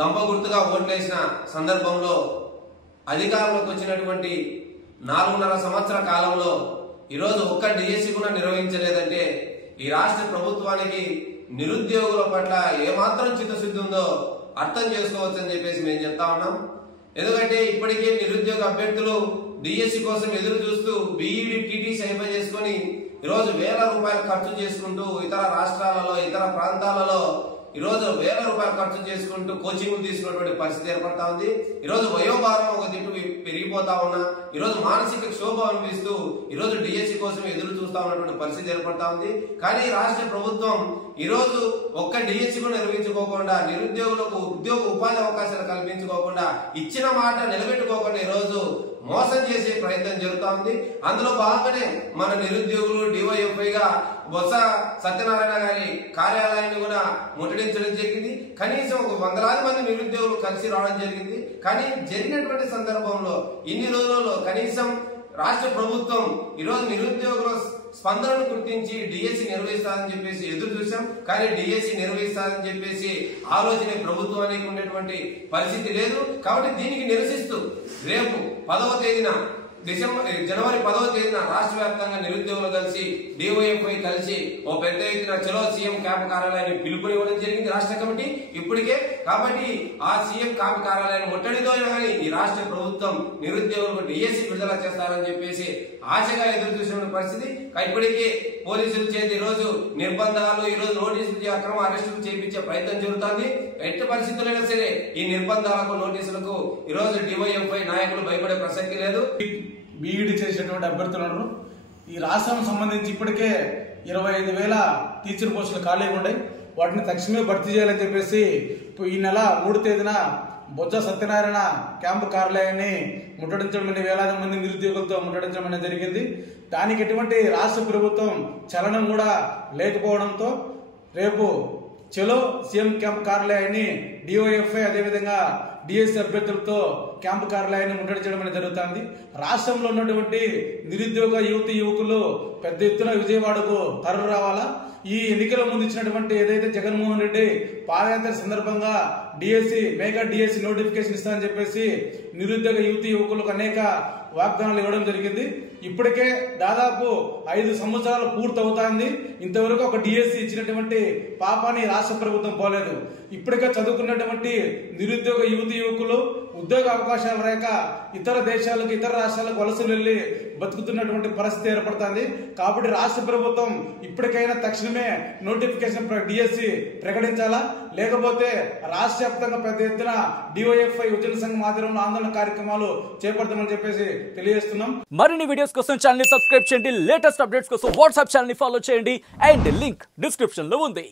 గంప గుర్తుగా ఓట్లేసిన సందర్భంలో అధికారంలోకి వచ్చినటువంటి 4.5 సంవత్సరాల కాలంలో ఈరోజు ఒక్క డిఎస్సి కూడా నిర్వహించలేదంటే ఈ రాష్ట్ర ప్రభుత్వానికి నిరుద్యోగుల పట్ల ఏమాత్రం చిత్తశుద్ధి ఉందో అర్థం చేసుకోవచ్చని చెప్పేసి మేము చెప్తా ఉన్నాం. ఎందుకంటే ఇప్పటికే నిరుద్యోగ అభ్యర్థులు డిఎస్సి కోసం ఎదురు చూస్తూ బీఈడి టీటీసీ అయిపోయి చేసుకుని ఈరోజు వేల రూపాయలు ఖర్చు చేసుకుంటూ ఇతర రాష్ట్రాలలో ఇతర ప్రాంతాలలో ఈరోజు వేల రూపాయలు ఖర్చు చేసుకుంటూ కోచింగ్ తీసుకున్నటువంటి పరిస్థితి ఏర్పడతా ఉంది. ఈరోజు వయోభారం ఒక దిట్టు పెరిగిపోతా ఉన్నా ఈరోజు మానసిక క్షోభ అనిపిస్తూ ఈరోజు డిఎస్సి కోసం ఎదురు చూస్తా ఉన్నటువంటి పరిస్థితి ఏర్పడతా ఉంది. కానీ రాష్ట్ర ప్రభుత్వం ఈరోజు ఒక్క డిఎస్సి కూడా నిర్వహించుకోకుండా నిరుద్యోగులకు ఉద్యోగ ఉపాధి అవకాశాలు కల్పించుకోకుండా ఇచ్చిన మాట నిలబెట్టుకోకుండా ఈరోజు మోసం చేసే ప్రయత్నం జరుగుతా ఉంది. అందులో భాగంగానే మన నిరుద్యోగులు డివైఎఫ్ఐగా బొత్స సత్యనారాయణ గారి కార్యాలయాన్ని కూడా ముట్టడించడం జరిగింది. కనీసం ఒక 100,000 మంది నిరుద్యోగులు కలిసి రావడం జరిగింది. కానీ జరిగినటువంటి సందర్భంలో ఇన్ని రోజులలో కనీసం రాష్ట్ర ప్రభుత్వం ఈరోజు నిరుద్యోగుల స్పందనను గుర్తించి డిఎస్సి నిర్వహిస్తారని చెప్పేసి ఎదురు చూసాం. కానీ డిఎస్సి నిర్వహిస్తారని చెప్పేసి ఆలోచన ప్రభుత్వానికి ఉండేటువంటి పరిస్థితి లేదు. కాబట్టి దీనికి నిరసిస్తూ రేపు 10వ తేదీన జనవరి 10వ తేదీన రాష్ట్ర వ్యాప్తంగా నిరుద్యోగులు కలిసి డివైఎఫ్ఐ కలిసి ఓ పెద్ద ఎత్తున చలో సీఎం క్యాంప్ కార్యాలయాన్ని పిలుపునివ్వడం జరిగింది రాష్ట్ర కమిటీ ఇప్పటికే. కాబట్టి ఆ సీఎం క్యాంప్ కార్యాలయాన్ని ముట్టడితో కానీ ఈ రాష్ట్ర ప్రభుత్వం నిరుద్యోగులకు డిఎస్సి విడుదల చేస్తారని చెప్పేసి ఆశగా ఎదురు చూసిన పరిస్థితి. ఇప్పటికే పోలీసుల చేతి ఈరోజు నిర్బంధాలు ఈరోజు నోటీసులు అక్రమ అరెస్టులు చేయించే ప్రయత్నం జరుగుతుంది. ఎట్టి పరిస్థితులైనా సరే ఈ నిర్బంధాలకు నోటీసులకు ఈరోజు డివైఎఫ్ఐ నాయకులు భయపడే ప్రసక్తి లేదు. బీఈడి చేసేటువంటి అభ్యర్థులను ఈ రాష్ట్రం సంబంధించి ఇప్పటికే 25,000 టీచర్ పోస్టులు ఖాళీగా ఉన్నాయి. వాటిని తక్షణమే భర్తీ చేయాలని చెప్పేసి ఈ నెల 3వ తేదీన బొత్స సత్యనారాయణ క్యాంపు కార్యాలయాన్ని ముట్టడించడం వేలాది మంది నిరుద్యోగులతో ముట్టడించడం జరిగింది. దానికి ఎటువంటి రాష్ట్ర ప్రభుత్వం చలనం కూడా లేకపోవడంతో రేపు చలో సీఎం క్యాంప్ కార్యాలయాన్ని డివైఎఫ్ఐ అదేవిధంగా డిఎస్సి అభ్యర్థులతో క్యాంపు కార్యాలయాన్ని ముట్టడించడం అనేది జరుగుతుంది. రాష్ట్రంలో ఉన్నటువంటి నిరుద్యోగ యువకులు పెద్ద ఎత్తున విజయవాడకు తరలి రావాలా. ఈ ఎన్నికల ముందు ఇచ్చినటువంటి ఏదైతే జగన్మోహన్ రెడ్డి పాదయాత్ర సందర్భంగా మెగా డిఎస్సి నోటిఫికేషన్ ఇస్తానని చెప్పేసి నిరుద్యోగ యువకులకు అనేక వాగ్దానాలు ఇవ్వడం జరిగింది. ఇప్పటికే దాదాపు 5 సంవత్సరాలు పూర్తవుతోంది. ఇంతవరకు ఒక డిఎస్సి ఇచ్చినటువంటి పాపాన్ని రాష్ట్ర ప్రభుత్వం పోలేదు. ఇప్పటికే చదువుకున్నటువంటి నిరుద్యోగ యువకులు ఉద్యోగ అవకాశాలు లేక ఇతర దేశాలకు ఇతర రాష్ట్రాలకు వలసలు వెళ్లి బతుకుతున్నటువంటి పరిస్థితి ఏర్పడుతుంది. కాబట్టి రాష్ట్ర ప్రభుత్వం ఇప్పటికైనా తక్షణమే నోటిఫికేషన్ డిఎస్సి ప్రకటించాలా, లేకపోతే రాష్ట్ర వ్యాప్తంగా పెద్ద ఎత్తున డివైఎఫ్ఐ ఉద్యమ సంఘం ఆధ్వర్యంలో ఆందోళన కార్యక్రమాలు చేపడతామని చెప్పేసి తెలియజేస్తున్నాం. మరిన్ని వీడియోస్ కోసం ఛానల్ ని సబ్స్క్రైబ్ చేయండి. లేటెస్ట్ అప్డేట్స్ కోసం వాట్సాప్ ఛానల్ ని ఫాలో చేయండి. అండ్ లింక్ డిస్క్రిప్షన్ లో ఉంది.